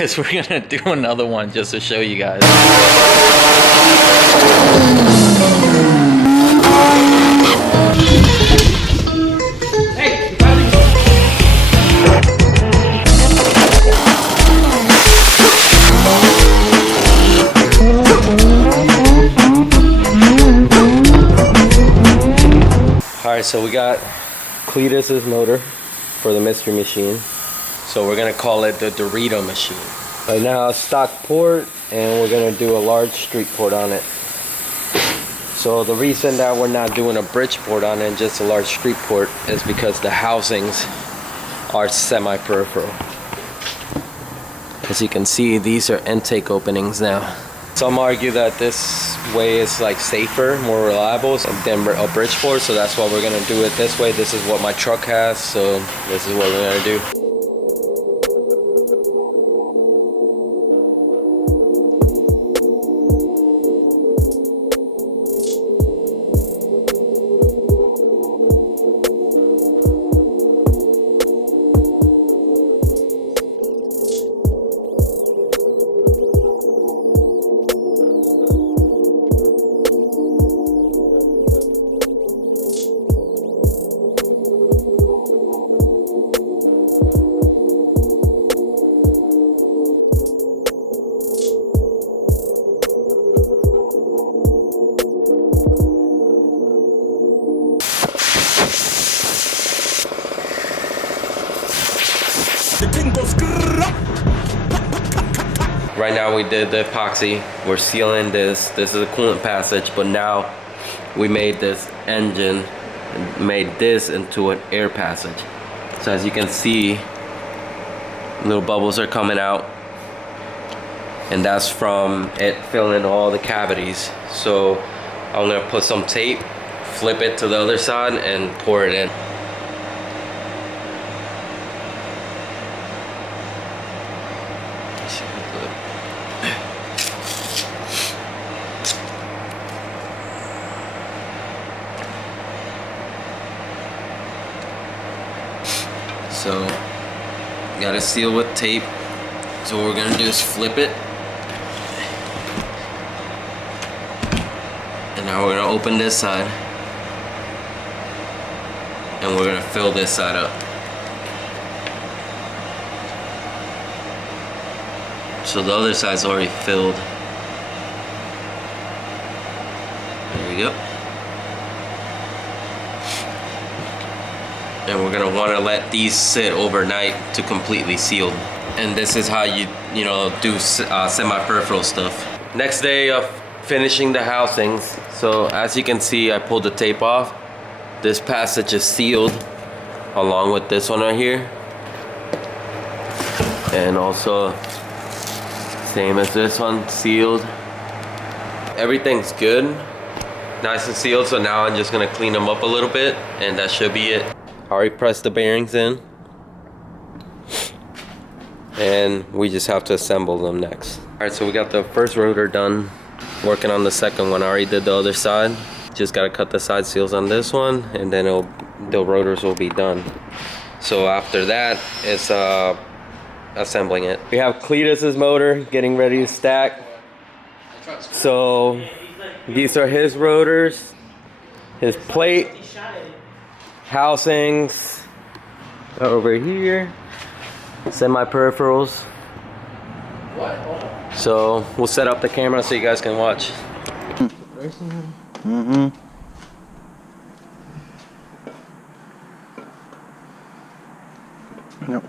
because we're gonna do another one just to show you guys. Alright, so we got Cletus's motor for the mystery machine. So we're gonna call it the Dorito machine. Right now, stock port, and we're gonna do a large street port on it. So the reason that we're not doing a bridge port on it, just a large street port, is because the housings are semi-peripheral. As you can see, these are intake openings now. Some argue that this way is like safer, more reliable than a bridge port, so that's why we're gonna do it this way. This is what my truck has, so this is what we're gonna do. Right now we did the epoxy. We're sealing this. This is a coolant passage, but now we made this engine, made this into an air passage. So as you can see, little bubbles are coming out, and that's from it filling all the cavities. So I'm gonna put some tape, flip it to the other side, and pour it in. So, got to seal with tape. So what we're gonna do is flip it. And now we're gonna open this side. And we're gonna fill this side up. So the other side's already filled. There we go. And we're gonna want to let these sit overnight to completely sealed. And this is how you do semi-peripheral stuff. Next day of finishing the housings. So as you can see, I pulled the tape off. This passage is sealed along with this one right here. And also same as this one, sealed. Everything's good, nice and sealed. So now I'm just gonna clean them up a little bit, and that should be it. I already pressed the bearings in, and we just have to assemble them next. All right, so we got the first rotor done. Working on the second one. I already did the other side. Just gotta cut the side seals on this one, and then the rotors will be done. So after that, it's assembling it. We have Cletus's motor getting ready to stack. So these are his rotors, his plate, housings over here, semi-peripherals. So we'll set up the camera so you guys can watch. Nope.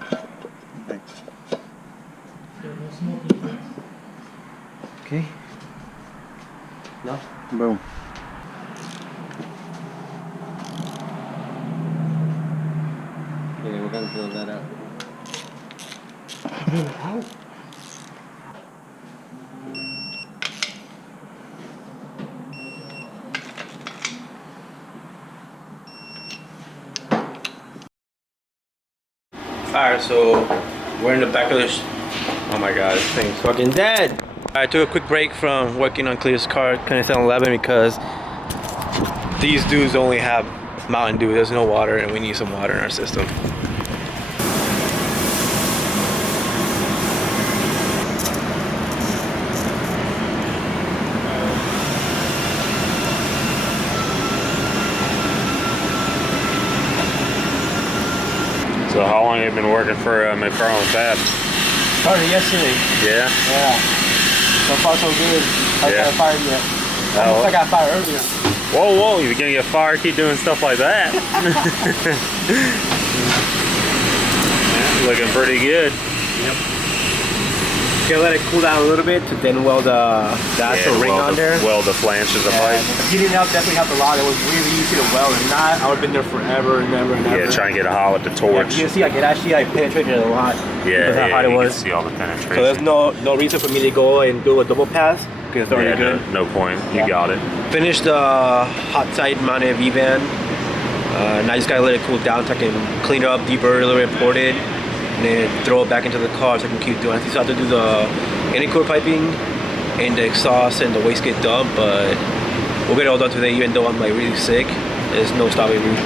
Okay. No. Boom. Okay, we're gonna drill that out. Out. Alright, so we're in the back of this. Oh my god, this thing's fucking dead. I took a quick break from working on Cletus's car, 2711, because these dudes only have Mountain Dew. There's no water, and we need some water in our system. ain't been working for McFarland Fab? Started yesterday. Yeah? Yeah. So far so good. I got fired yet. Almost I got fired earlier. Whoa, whoa, you're gonna get fired, keep doing stuff like that. Yeah, looking pretty good. Yep. Gonna let it cool down a little bit to then weld the actual ring on there. Weld the flange of the pipe. Heating up definitely helped a lot. It was really easy to weld. If not, I would have been there forever and ever and ever. Yeah, try and get it hot with the torch. Yeah, you can see, like, it actually penetrated a lot. Yeah, how hot it was. You can see all the penetration. So there's no reason for me to go and do a double pass because it's already good. No point. You got it. Finished the hot side mounted V-van. Now I just gotta let it cool down so I can clean it up, debur it a little bit, port it, and then throw it back into the car so I can keep doing it. I still have to do the intercooler piping and the exhaust and the wastegate dump, but we'll get it all done today. Even though I'm like really sick, there's no stopping me.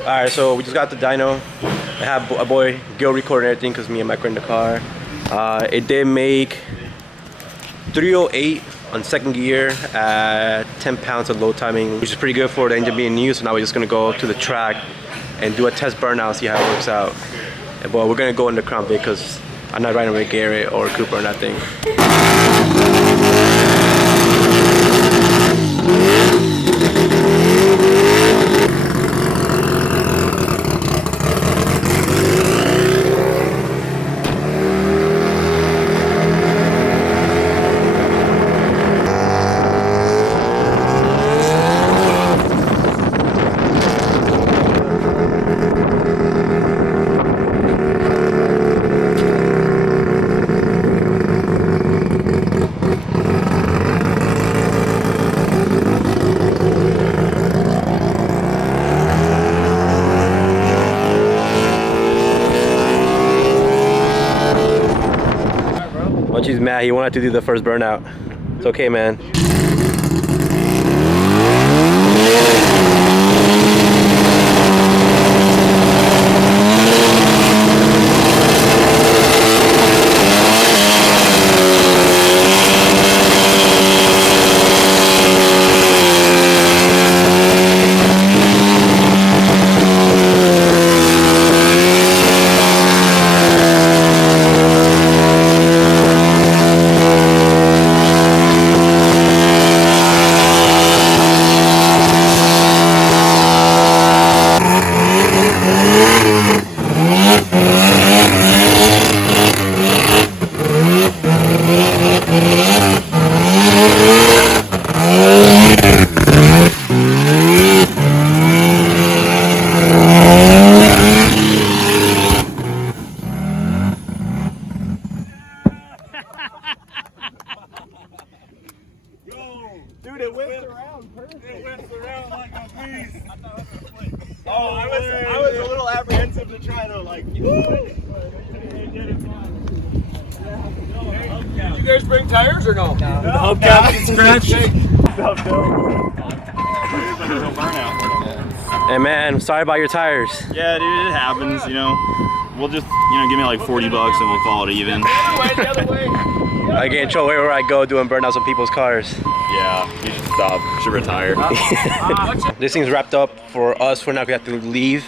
Alright, so we just got the dyno. I have a boy Gil recording everything because me and Mike were in the car. It did make 308 on second gear at 10 pounds of load timing, which is pretty good for the engine being new. So now we're just gonna go to the track and do a test burnout, see how it works out. But we're gonna go in the Crown Vic because I'm not riding with Garrett or Cooper or nothing. Munchie's mad. He wanted to do the first burnout. It's okay, man. Dude, it whipped around perfect. It whipped around like a beast. Oh, I was a little apprehensive to try to like. You guys bring tires or no? No. The hubcap is scratched. Hey man, sorry about your tires. Yeah, dude, it happens. You know, we'll just give me like $40 and we'll call it even. The other way. I get in trouble wherever I go doing burnouts on people's cars. Yeah, you should stop. You should retire. This thing's wrapped up for us for now. We have to leave.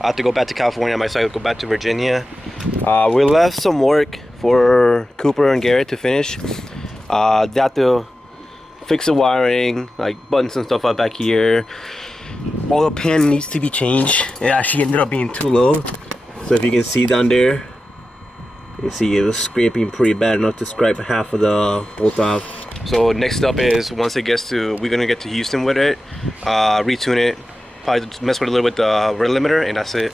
I have to go back to California. I might go back to Virginia. We left some work for Cooper and Garrett to finish. They have to fix the wiring, like buttons and stuff up back here. All the pan needs to be changed. It actually ended up being too low. So if you can see down there, you see it was scraping pretty bad enough to scrape half of the bolt off. So next up is once it gets to, we're gonna get to Houston with it, retune it, probably mess with a little bit the rear limiter, and that's it.